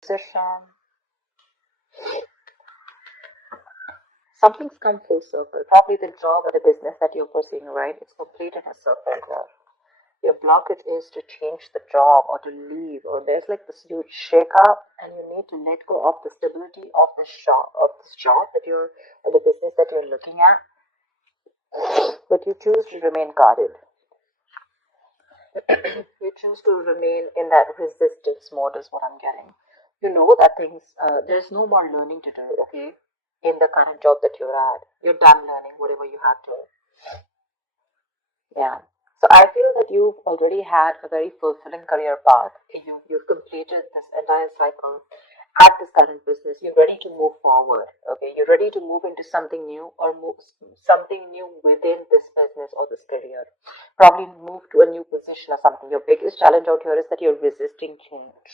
Position. Something's come full circle. Probably the job or the business that you're pursuing, right? It's completed a circle here. Your blockage is to change the job or to leave, or there's like this huge shake-up, and you need to let go of the stability of this job that you're, or the business that you're looking at, but you choose to remain guarded. You choose to remain in that resistance mode, is what I'm getting. You know that there's no more learning to do, okay? In the current job that you're at, you're done learning whatever you had to. Yeah. So I feel that you've already had a very fulfilling career path. You've completed this entire cycle at this current business. You're ready to move forward. Okay. You're ready to move into something new, or move something new within this business or this career. Probably move to a new position or something. Your biggest challenge out here is that you're resisting change.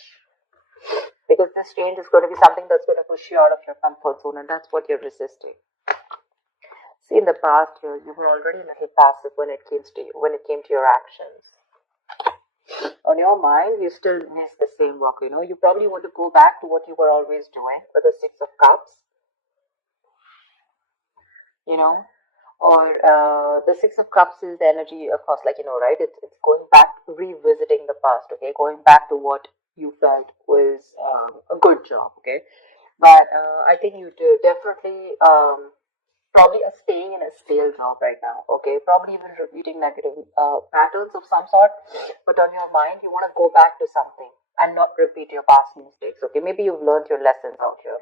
Because this change is going to be something that's going to push you out of your comfort zone, and that's what you're resisting. See, in the past, you were already a little passive when it came to your actions. On your mind, you still miss the same work. You probably want to go back to what you were always doing with the Six of Cups. Or the Six of Cups is the energy, of course, right? It's going back, revisiting the past. Okay, going back to what you felt was a good job. Okay, but I think you do definitely. Probably staying in a stale job right now, okay? Probably even repeating negative patterns of some sort, but on your mind, you want to go back to something and not repeat your past mistakes, okay? Maybe you've learned your lessons out here.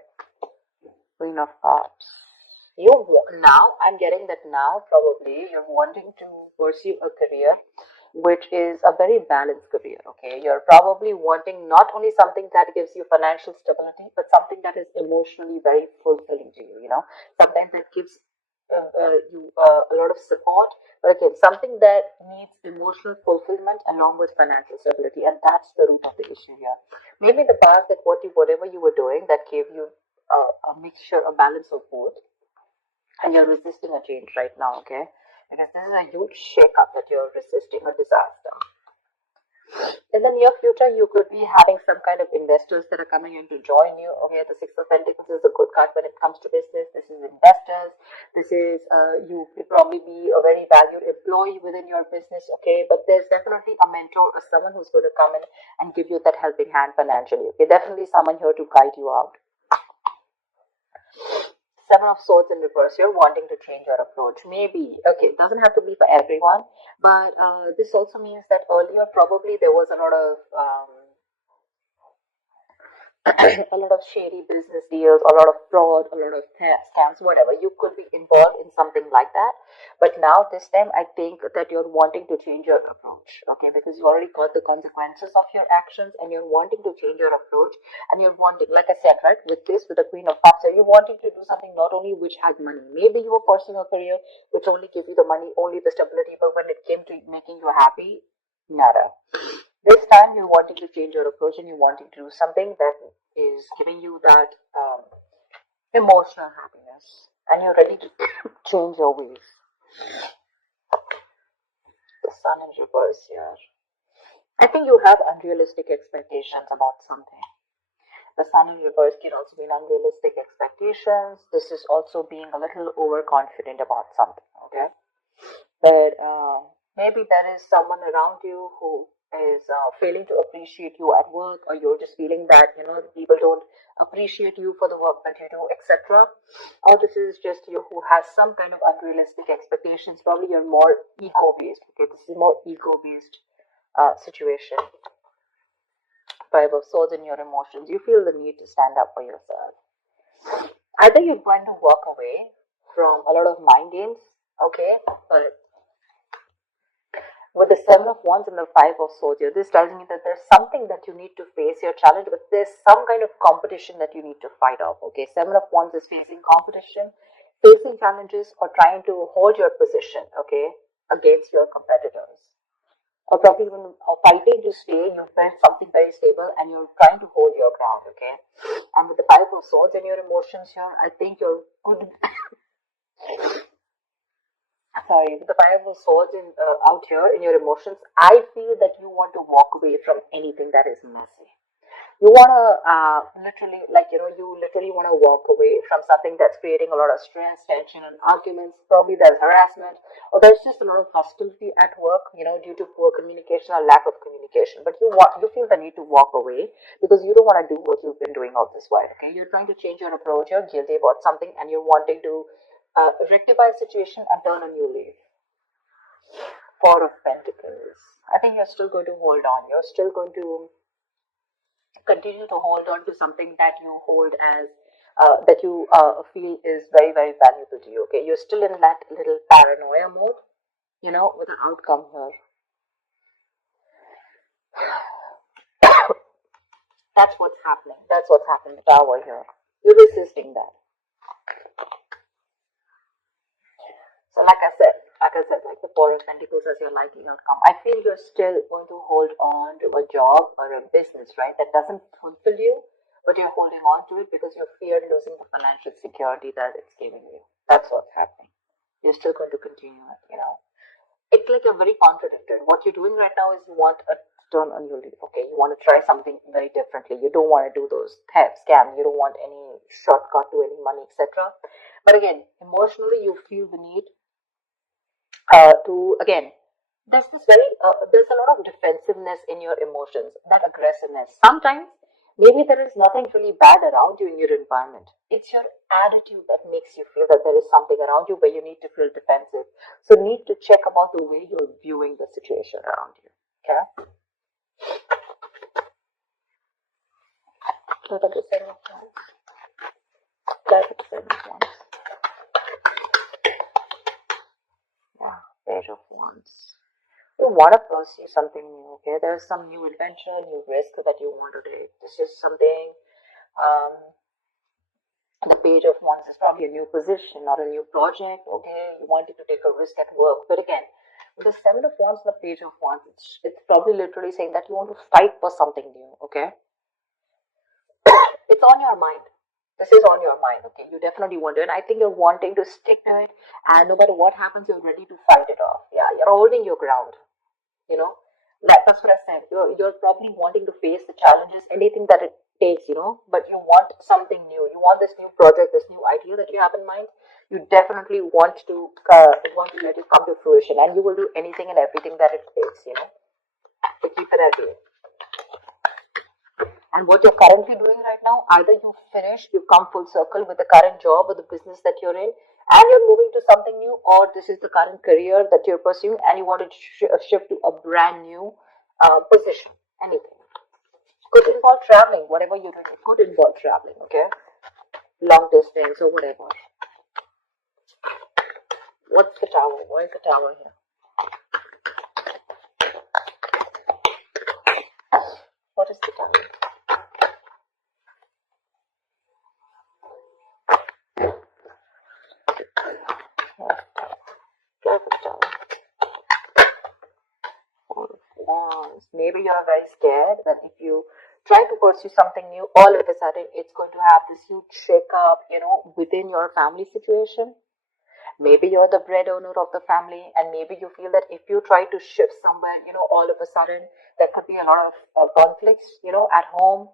Queen of Cups. Now, I'm getting that now, probably, you're wanting to pursue a career which is a very balanced career, okay? You're probably wanting not only something that gives you financial stability, but something that is emotionally very fulfilling to you. Sometimes that gives you a lot of support, but again, something that needs emotional fulfillment along with financial stability, and that's the root of the issue here. Maybe in the past, that whatever you were doing, that gave you a mixture, a balance of both, and you're resisting a change right now, okay? Because this is a huge shake-up that you're resisting, a disaster. In the near future, you could be having some kind of investors that are coming in to join you. Okay, the Six of Pentacles is a good card when it comes to business. This is investors. This is you could probably be a very valued employee within your business. Okay, but there's definitely a mentor or someone who's going to come in and give you that helping hand financially. Okay, definitely someone here to guide you out. Seven of Swords in reverse. You're wanting to change your approach. Maybe. Okay, it doesn't have to be for everyone. But this also means that earlier probably there was a lot of a lot of shady business deals, a lot of fraud, a lot of scams, whatever. You could be involved in something like that. But now, this time, I think that you're wanting to change your approach, okay? Because you already got the consequences of your actions, and you're wanting to change your approach. And you're wanting, like I said, right, with the Queen of Cups, you're wanting to do something not only which has money. Maybe you were pursuing a career which only gives you the money, only the stability, but when it came to making you happy, nada. This time you're wanting to change your approach, and you're wanting to do something that is giving you that emotional happiness, and you're ready to change your ways. The Sun in reverse here. I think you have unrealistic expectations about something. The Sun in reverse can also mean unrealistic expectations. This is also being a little overconfident about something, okay? But maybe there is someone around you who is failing to appreciate you at work, or you're just feeling that people don't appreciate you for the work that you do, etc. Or this is just you who has some kind of unrealistic expectations. Probably you're more ego based. Okay, this is more ego based situation. Five of Swords in your emotions. You feel the need to stand up for yourself. Either you're going to walk away from a lot of mind games, okay, but with the Seven of Wands and the Five of Swords here, this tells me that there's something that you need to face, your challenge, but there's some kind of competition that you need to fight off, okay? Seven of Wands is facing competition, facing challenges, or trying to hold your position, okay, against your competitors. Or probably even fighting to stay, you've built something very stable and you're trying to hold your ground, okay? And with the Five of Swords and your emotions here, I think you're good. Sorry, with the Five of Swords out here in your emotions, I feel that you want to walk away from anything that is messy. You want to literally, like, you literally want to walk away from something that's creating a lot of stress, tension, and arguments. Probably there's harassment, or there's just a lot of hostility at work, due to poor communication or lack of communication. But you feel the need to walk away because you don't want to do what you've been doing all this while. Okay, you're trying to change your approach. You're guilty about something, and you're wanting to rectify a situation and turn a new leaf. Four of Pentacles. I think you're still going to hold on. You're still going to continue to hold on to something that you hold as that you feel is very, very valuable to you. Okay, you're still in that little paranoia mode, with an outcome here. That's what's happening. That's what's happening. The Tower here. You're resisting that. So, like the Four of Pentacles as your likely outcome, I feel you're still going to hold on to a job or a business, right, that doesn't fulfill you, but you're holding on to it because you fear losing the financial security that it's giving you. That's what's happening. You're still going to continue it, It's like you're very contradicted. What you're doing right now is you want a turn on your leaf, okay? You want to try something very differently. You don't want to do those scams. You don't want any shortcut to any money, etc. But again, emotionally, you feel the need to, again, there's a lot of defensiveness in your emotions, that aggressiveness. Sometimes maybe there is nothing really bad around you in your environment. It's your attitude that makes you feel that there is something around you where you need to feel defensive. So need to check about the way you're viewing the situation around you. Okay? Look at the Seven of Wands. Look at the Seven of Wands. Yeah, Page of Wands. You want to pursue something new, okay? There's some new adventure, new risk that you want to take. This is something, the Page of Wands is probably a new position or a new project, okay? You wanted to take a risk at work. But again, with the Seven of Wands and the Page of Wands, it's probably literally saying that you want to fight for something new, okay? It's on your mind. This is on your mind, okay? You definitely want to, and I think you're wanting to stick to it, and no matter what happens, you're ready to fight it off. Yeah, you're holding your ground. you know that's what I said. You're probably wanting to face the challenges, anything that it takes, but you want something new. You want this new project, this new idea that you have in mind. You definitely want to let it come to fruition, and you will do anything and everything that it takes, to keep it at bay. And what you're currently doing right now, either you come full circle with the current job or the business that you're in, and you're moving to something new, or this is the current career that you're pursuing, and you want to shift to a brand new position. Anything could involve traveling. Whatever you're doing, it could involve traveling. Okay, long distance or whatever. What's the Tower? Why is the Tower here? What is the Tower? Maybe you're very scared that if you try to pursue something new, all of a sudden it's going to have this huge shake-up, within your family situation. Maybe you're the breadwinner of the family, and maybe you feel that if you try to shift somewhere, all of a sudden there could be a lot of conflicts, at home.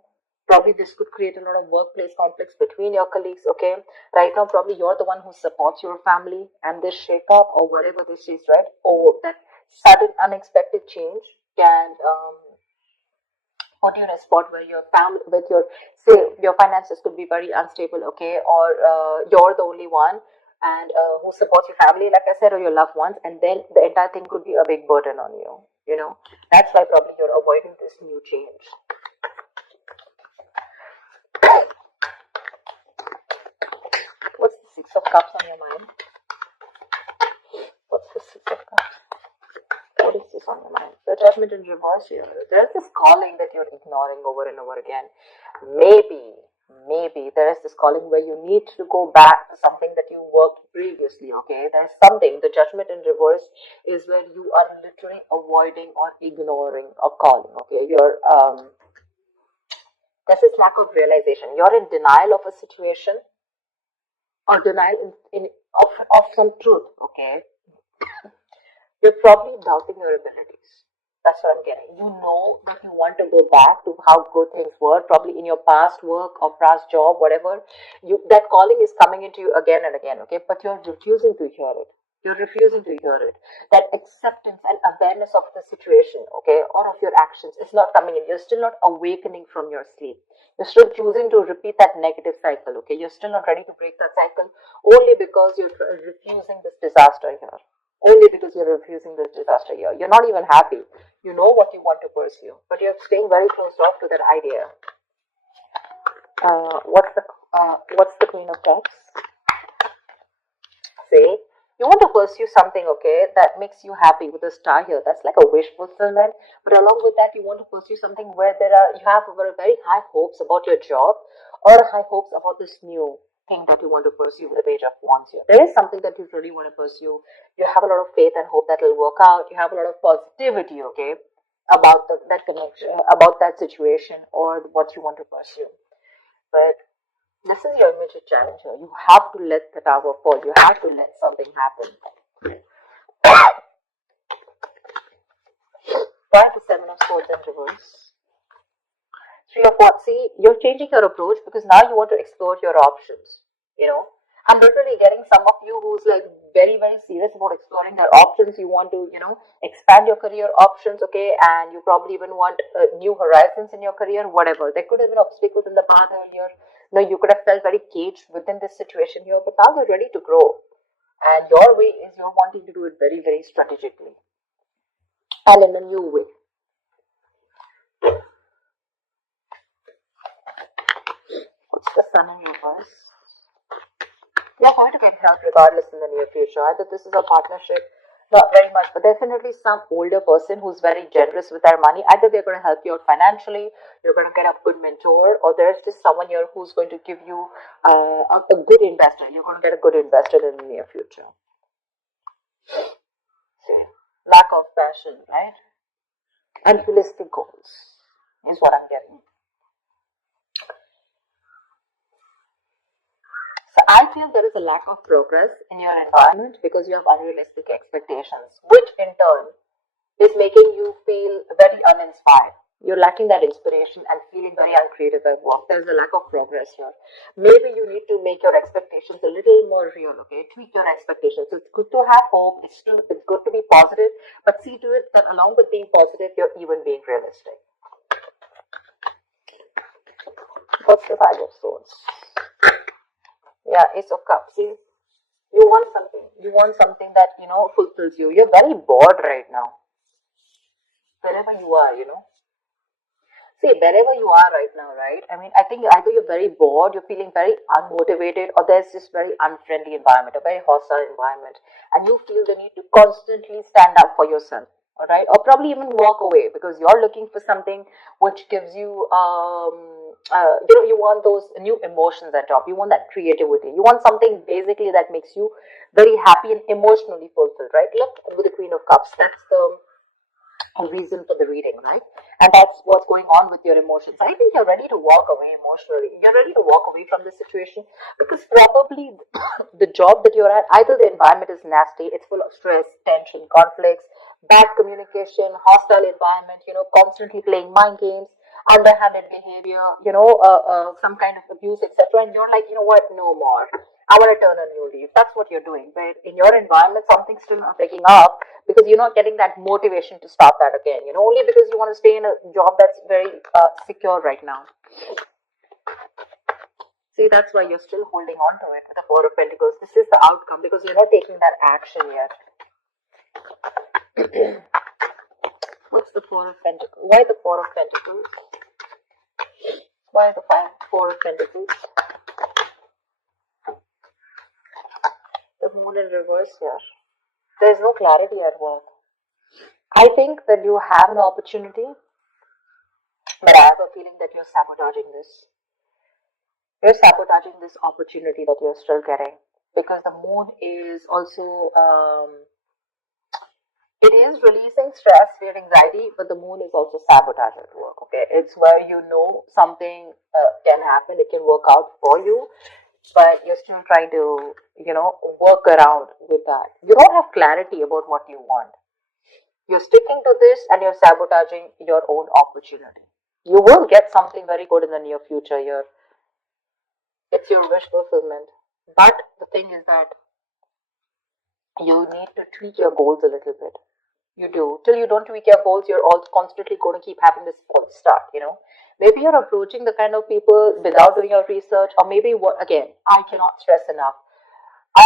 Probably this could create a lot of workplace conflicts between your colleagues, okay? Right now, probably you're the one who supports your family, and this shake-up or whatever this is, right? Or that sudden unexpected change can put you in a spot where your family, with your finances could be very unstable, okay? Or you're the only one and who supports your family, like I said, or your loved ones, and then the entire thing could be a big burden on you. That's why probably you're avoiding this new change. What's the Six of Cups on your mind? What's the Six of Cups? What is this on your mind? The Judgment in reverse here. There's this calling that you're ignoring over and over again. Maybe there is this calling where you need to go back to something that you worked previously, okay? There's something, the Judgment in reverse is where you are literally avoiding or ignoring a calling, okay? There's this lack of realization. You're in denial of a situation, or denial of some truth, okay? You're probably doubting your abilities. That's what I'm getting. You know that you want to go back to how good things were, probably in your past work or past job, whatever. You that calling is coming into you again and again, okay? But you're refusing to hear it. You're refusing to hear it. That acceptance and awareness of the situation, okay, or of your actions is not coming in. You're still not awakening from your sleep. You're still choosing to repeat that negative cycle, okay? You're still not ready to break that cycle only because you're refusing this disaster here. Only because you're refusing this disaster here. You're not even happy. You know what you want to pursue, but you're staying very close off to that idea. What's the Queen of Cups? Say you want to pursue something, okay, that makes you happy with a star here. That's like a wish fulfillment. But along with that, you want to pursue something where you have very high hopes about your job or high hopes about this new thing that you want to pursue with the Page of Wands here. There is something that you really want to pursue. You have a lot of faith and hope that will work out. You have a lot of positivity, okay, about that connection, about that situation or what you want to pursue. But this is your immediate challenge here. You have to let the tower fall. You have to let something happen. Why the Seven of Swords in reverse? Three of Wands. See, you're changing your approach because now you want to explore your options. You know, I'm literally getting some of you who's like very serious about exploring your options. You want to, expand your career options, okay, and you probably even want new horizons in your career, whatever. There could have been obstacles in the path earlier. No, you could have felt very caged within this situation here, but now you're ready to grow. And your way is you're wanting to do it very strategically and in a new way. What's the Sun in reverse? You're going to get help regardless in the near future. Either this is a partnership, not very much, but definitely some older person who's very generous with their money. Either they're going to help you out financially, you're going to get a good mentor, or there's just someone here who's going to give you a good investor. You're going to get a good investor in the near future. See, lack of passion, right? Unrealistic goals is what I'm getting. So I feel there is a lack of progress in your environment because you have unrealistic expectations, which in turn is making you feel very uninspired. You're lacking that inspiration and feeling very uncreative at work. There's a lack of progress here. Maybe you need to make your expectations a little more real, okay? Tweak your expectations. It's good to have hope. It's good to be positive, but see to it that along with being positive, you're even being realistic. What's the Five of Swords? Yeah, Ace of Cups. See, you want something. You want something that, fulfills you. You're very bored right now. Wherever you are, See, wherever you are right now, right? I mean, I think either you're very bored, you're feeling very unmotivated, or there's this very unfriendly environment, a very hostile environment, and you feel the need to constantly stand up for yourself, all right? Or probably even walk away because you're looking for something which gives you, you want those new emotions at top. You want that creativity. You want something basically that makes you very happy and emotionally fulfilled, right? Look with the Queen of Cups. That's the reason for the reading, right? And that's what's going on with your emotions. I think you're ready to walk away emotionally. You're ready to walk away from the situation because probably the job that you're at, either the environment is nasty, it's full of stress, tension, conflicts, bad communication, hostile environment, constantly playing mind games, underhanded behavior, some kind of abuse, etc. And you're like, you know what, no more. I want to turn a new leaf. That's what you're doing. But in your environment, something's still not picking up because you're not getting that motivation to start that again. Only because you want to stay in a job that's very secure right now. See, that's why you're still holding on to it with the Four of Pentacles. This is the outcome because you're not taking that action yet. What's the Four of Pentacles? Why the Four of Pentacles? Why the Four of Pentacles? The Moon in reverse here. There's no clarity at work. I think that you have an opportunity, but I have a feeling that you're sabotaging this. You're sabotaging this opportunity that you're still getting because the Moon is also, it is releasing stress, fear, anxiety, but the Moon is also sabotage at work, okay? It's where something can happen, it can work out for you, but you're still trying to, work around with that. You don't have clarity about what you want. You're sticking to this and you're sabotaging your own opportunity. You will get something very good in the near future here. It's your wish fulfillment. But the thing is that you need to tweak your goals a little bit. You do. Till you don't tweak your goals, you're all constantly going to keep having this false start, Maybe you're approaching the kind of people without doing your research, or maybe what, again, I cannot stress enough.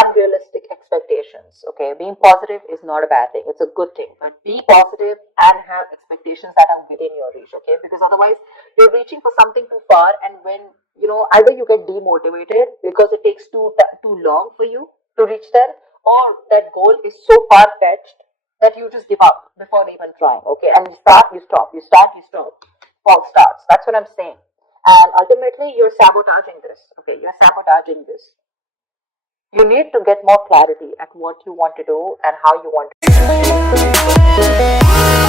Unrealistic expectations. Okay, being positive is not a bad thing, it's a good thing, but be positive and have expectations that are within your reach. Okay, because otherwise you're reaching for something too far, and when either you get demotivated because it takes too long for you to reach there, or that goal is so far fetched that you just give up before even trying. Okay, and you start, you stop, you start, you stop, false starts. That's what I'm saying. And ultimately you're sabotaging this. Okay, you're sabotaging this. You need to get more clarity at what you want to do and how you want to do it.